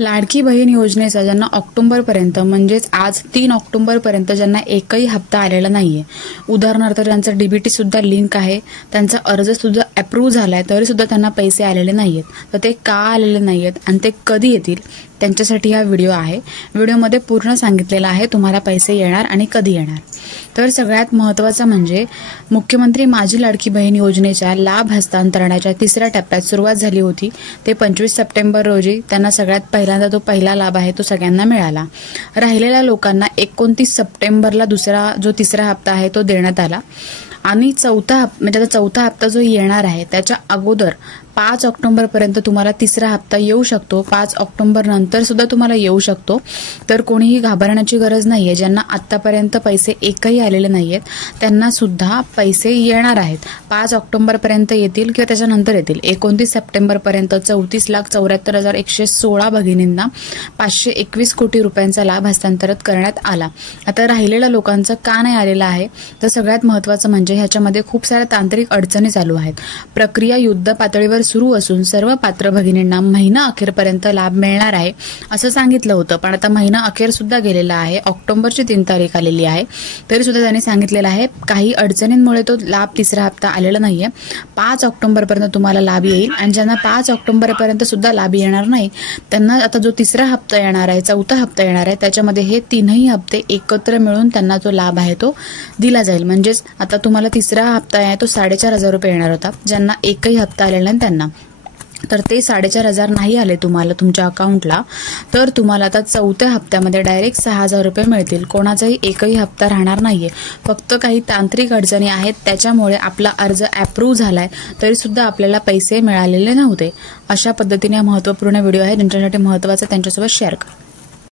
लाडकी बहीण योजनेचा ज्यांना ऑक्टोबरपर्यंत म्हणजेच आज 3 ऑक्टोबरपर्यंत ज्यांना एकही हप्ता आलेला नाहीये, उदाहरणार्थ ज्यांचा डीबीटी सुद्धा लिंक आहे, त्यांचा अर्ज सुद्धा अप्रूव्ह झालाय तरी सुद्धा त्यांना पैसे आलेले नाहीयेत, तर ते का आलेले नाहीयेत आणि ते कधी येतील त्यांच्यासाठी हा व्हिडिओ आहे। व्हिडिओमध्ये पूर्ण सांगितलेलं आहे तुम्हाला पैसे येणार आणि कधी येणार। तर सगळ्यात महत्त्वाचं म्हणजे मुख्यमंत्री माझी लाडकी बहीण योजनेच्या लाभ हस्तांतरणाच्या तिसऱ्या टप्प्यात सुरुवात झाली होती। ते 25 सप्टेंबर रोजी त्यांना सगळ्यात पहिल्यांदा तो पहिला लाभ आहे तो सगळ्यांना मिळाला। राहिलेल्या लोकांना 29 सप्टेंबरला तिसरा हप्ता आहे तो देण्यात आला आणि चौथा हप्ता जो येणार आहे त्याच्या अगोदर 5 ऑक्टोबरपर्यंत तुम्हाला तिसरा हप्ता येऊ शकतो। 5 ऑक्टोबर नंतर सुद्धा तुम्हाला येऊ शकतो। तर कोणीही घाबरण्याची गरज नाहीये। ज्यांना आतापर्यंत पैसे एकही आलेले नाहीयेत त्यांना सुद्धा पैसे येणार आहेत। 5 ऑक्टोबरपर्यंत येतील किंवा त्याच्यानंतर येतील। 29 सप्टेंबरपर्यंत 34,74,116 भगिनींना 521 कोटी रुपयांचा लाभ हस्तांतरित करण्यात आला। आता राहिलेल्या लोकांचं का नाही आलेलं आहे, तर सगळ्यात महत्त्वाचं म्हणजे ह्याच्यामध्ये खूप साऱ्या तांत्रिक अडचणी चालू आहेत। प्रक्रिया युद्ध पातळीवर सुरू असून सर्व पात्र भगिनींना महिना अखेरपर्यंत लाभ मिळणार आहे असं सांगितलं होतं, पण आता महिना अखेर सुद्धा गेलेला आहे। ऑक्टोबरची 3 तारीख आलेली आहे तरी सुद्धा त्यांनी सांगितलेलं आहे काही अडचणींमुळे तो लाभ तिसरा हप्ता आलेला नाहीये। 5 ऑक्टोबरपर्यंत तुम्हाला लाभ येईल आणि ज्यांना 5 ऑक्टोबरपर्यंत सुद्धा लाभ येणार नाही त्यांना आता जो तिसरा हप्ता येणार आहे, चौथा हप्ता येणार आहे, त्याच्यामध्ये हे तीनही हप्ते एकत्र मिळून त्यांना जो लाभ आहे तो दिला जाईल। म्हणजेच आता तुम्हाला तिसरा हप्ता आहे तो 4,500 रुपये येणार होता ज्यांना एकही हप्ता आलेला नाही त्यांना, तर ते 4,500 नाही आले तुम्हाला तुमच्या अकाउंटला, तर तुम्हाला आता चौथ्या हप्त्यामध्ये डायरेक्ट 6,000 रुपये मिळतील। कोणाचाही एकही हप्ता राहणार नाहीये। फक्त काही तांत्रिक अडचणी आहेत त्याच्यामुळे आपला अर्ज अप्रूव्ह झालाय तरी सुद्धा आपल्याला पैसे मिळालेले नव्हते। अशा पद्धतीने महत्त्वपूर्ण व्हिडिओ आहे, ज्यांच्यासाठी महत्त्वाचं त्यांच्यासोबत शेअर करा।